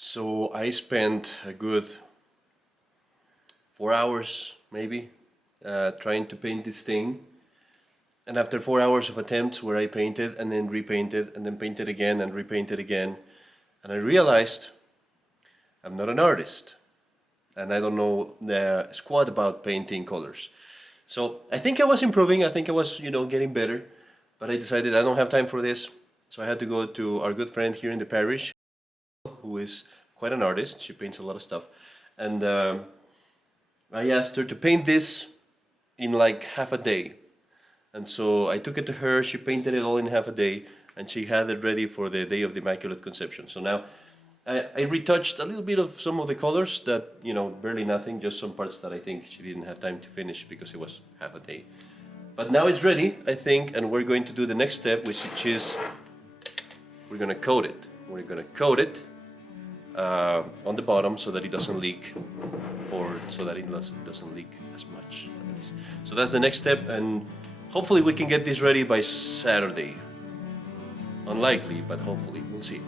So I spent a good 4 hours maybe trying to paint this thing. And after 4 hours of attempts where I painted and then repainted and then painted again and repainted again, and I realized I'm not an artist and I don't know the squat about painting colors. So I think I was improving, I think I was, getting better, but I decided I don't have time for this. So I had to go to our good friend here in the parish, who is quite an artist. She paints a lot of stuff. And I asked her to paint this in like half a day. And so I took it to her, she painted it all in half a day, and she had it ready for the day of the Immaculate Conception. So now I retouched a little bit of some of the colors that, barely nothing, just some parts that I think she didn't have time to finish because it was half a day. But now it's ready, I think, and we're going to do the next step, which is we're going to coat it. We're going to coat it on the bottom so that it doesn't leak, or so that it doesn't leak as much, at least. So that's the next step, and hopefully we can get this ready by Saturday. Unlikely, but hopefully, we'll see.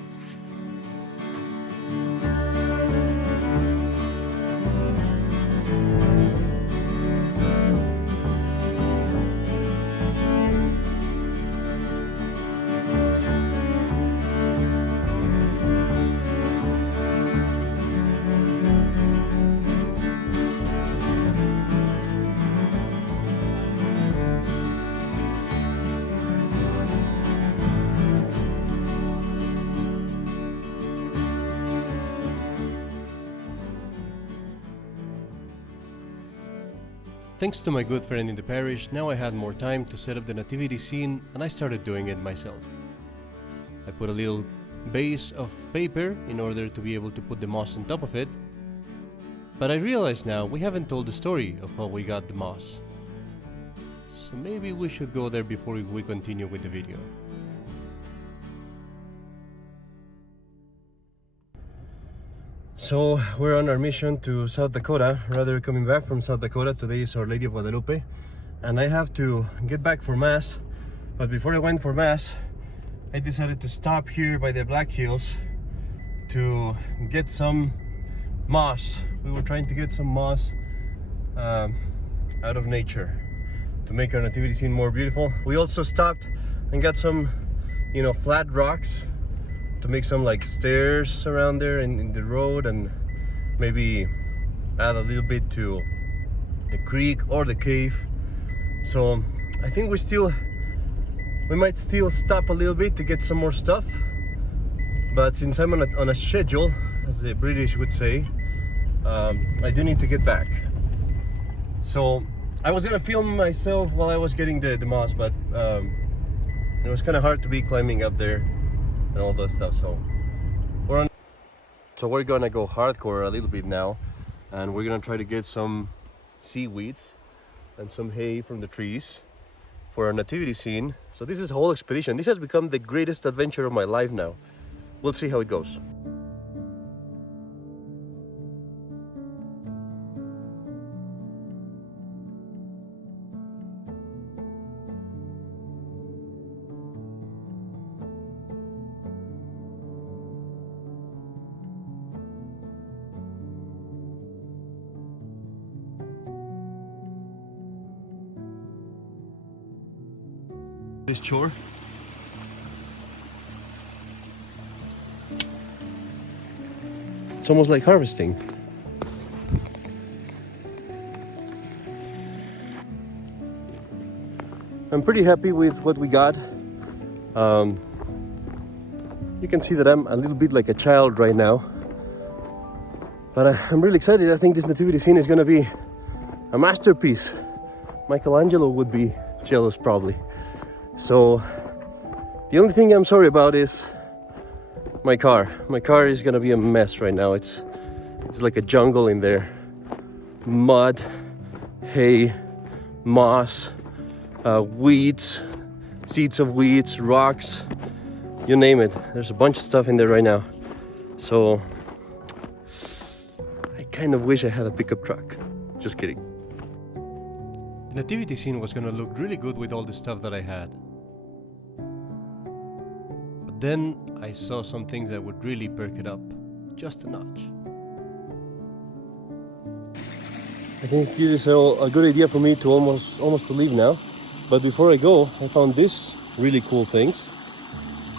Thanks to my good friend in the parish, now I had more time to set up the nativity scene, and I started doing it myself. I put a little base of paper in order to be able to put the moss on top of it, but I realize now we haven't told the story of how we got the moss. So maybe we should go there before we continue with the video. So we're on our mission to South Dakota, rather coming back from South Dakota. Today is Our Lady of Guadalupe, and I have to get back for Mass. But before I went for Mass, I decided to stop here by the Black Hills to get some moss. We were trying to get some moss out of nature to make our nativity scene more beautiful. We also stopped and got some, flat rocks to make some like stairs around there in the road, and maybe add a little bit to the creek or the cave. So I think we might still stop a little bit to get some more stuff, but since I'm on a schedule, as the British would say, I do need to get back. So I was gonna film myself while I was getting the moss, but it was kind of hard to be climbing up there and all that stuff. So we're gonna go hardcore a little bit now, and we're gonna try to get some seaweeds and some hay from the trees for our nativity scene. So this is a whole expedition. This has become the greatest adventure of my life now. We'll see how it goes. This chore. It's almost like harvesting. I'm pretty happy with what we got. You can see that I'm a little bit like a child right now, but I'm really excited. I think this nativity scene is gonna be a masterpiece. Michelangelo would be jealous probably. So the only thing I'm sorry about is my car. My car is gonna be a mess right now. It's like a jungle in there. Mud, hay, moss, weeds, seeds of weeds, rocks, you name it. There's a bunch of stuff in there right now. So I kind of wish I had a pickup truck. Just kidding. The nativity scene was gonna look really good with all the stuff that I had. But then I saw some things that would really perk it up. just a notch. I think it is a good idea for me to almost to leave now. But before I go, I found this really cool things,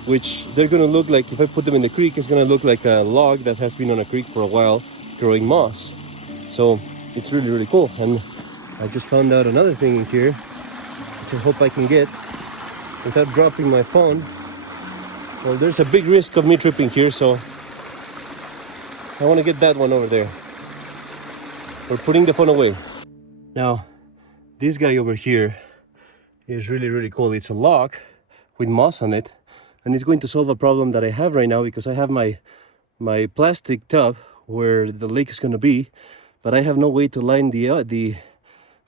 which they're gonna look like, if I put them in the creek, it's gonna look like a log that has been on a creek for a while, growing moss. So it's really, really cool. And I just found out another thing in here, which I hope I can get without dropping my phone. Well, there's a big risk of me tripping here, so I want to get that one over there. We're putting the phone away. Now, this guy over here is really, really cool. It's a log with moss on it, and it's going to solve a problem that I have right now, because I have my plastic tub where the lake is going to be, but I have no way to line the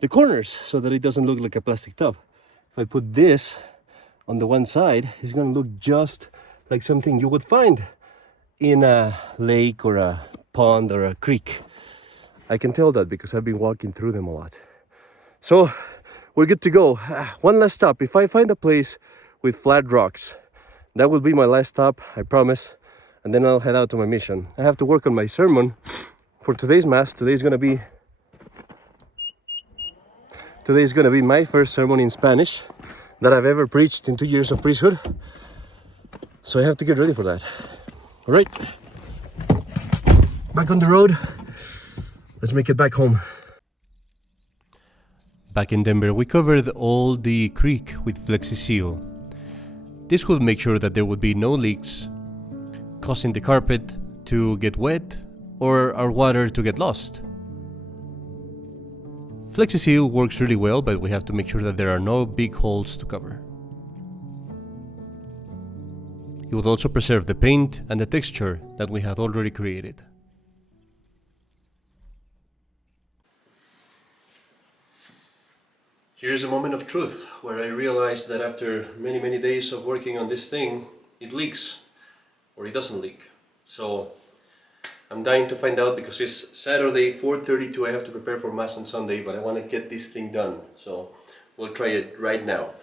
corners so that it doesn't look like a plastic tub. If I put this on the one side, it's going to look just like something you would find in a lake or a pond or a creek. I can tell that because I've been walking through them a lot. So we're good to go. One last stop. If I find a place with flat rocks, that will be my last stop, I promise. And then I'll head out to my mission. I have to work on my sermon for today's mass. Today's gonna be my first sermon in Spanish that I've ever preached in 2 years of priesthood. So I have to get ready for that. All right, back on the road. Let's make it back home. Back in Denver, we covered all the creek with Flexi Seal. This would make sure that there would be no leaks, causing the carpet to get wet or our water to get lost. Flexi Seal works really well, but we have to make sure that there are no big holes to cover. It would also preserve the paint and the texture that we had already created. Here's a moment of truth where I realized that after many, many days of working on this thing, it leaks or it doesn't leak. So I'm dying to find out, because it's Saturday 4:32. I have to prepare for Mass on Sunday, but I want to get this thing done. So we'll try it right now.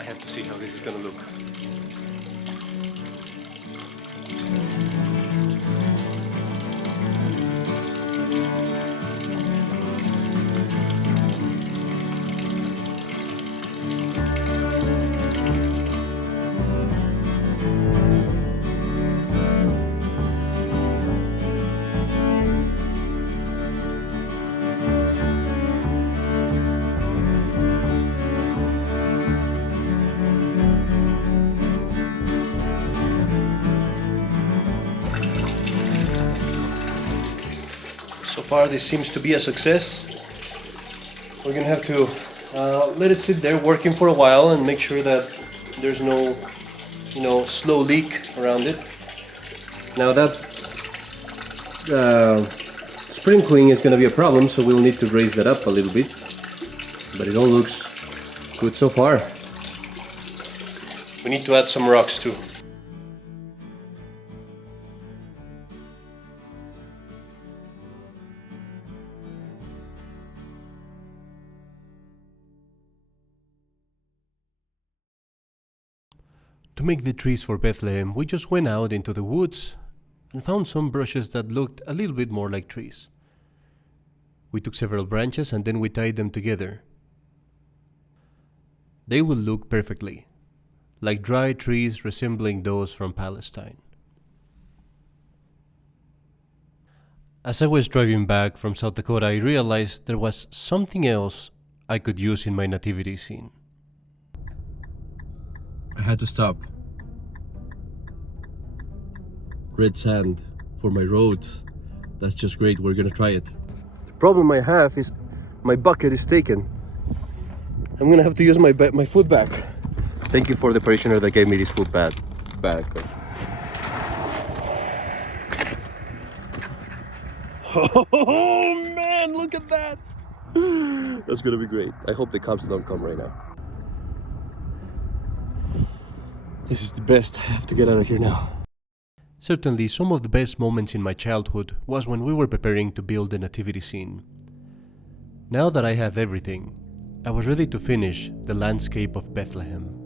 I have to see how this is gonna look. So far this seems to be a success. We're gonna have to let it sit there working for a while and make sure that there's no, slow leak around it. Now that sprinkling is gonna be a problem, so we'll need to raise that up a little bit. But it all looks good so far. We need to add some rocks too. To make the trees for Bethlehem, we just went out into the woods and found some brushes that looked a little bit more like trees. We took several branches and then we tied them together. They will look perfectly, like dry trees resembling those from Palestine. As I was driving back from South Dakota, I realized there was something else I could use in my nativity scene. I had to stop. Red sand for my roads. That's just great. We're gonna try it. The problem I have is my bucket is taken. I'm gonna have to use my food bag. Thank you for the parishioner that gave me this food bag. Oh man, look at that! That's gonna be great. I hope the cops don't come right now. This is the best. I have to get out of here now. Certainly, some of the best moments in my childhood was when we were preparing to build the nativity scene. Now that I had everything, I was ready to finish the landscape of Bethlehem.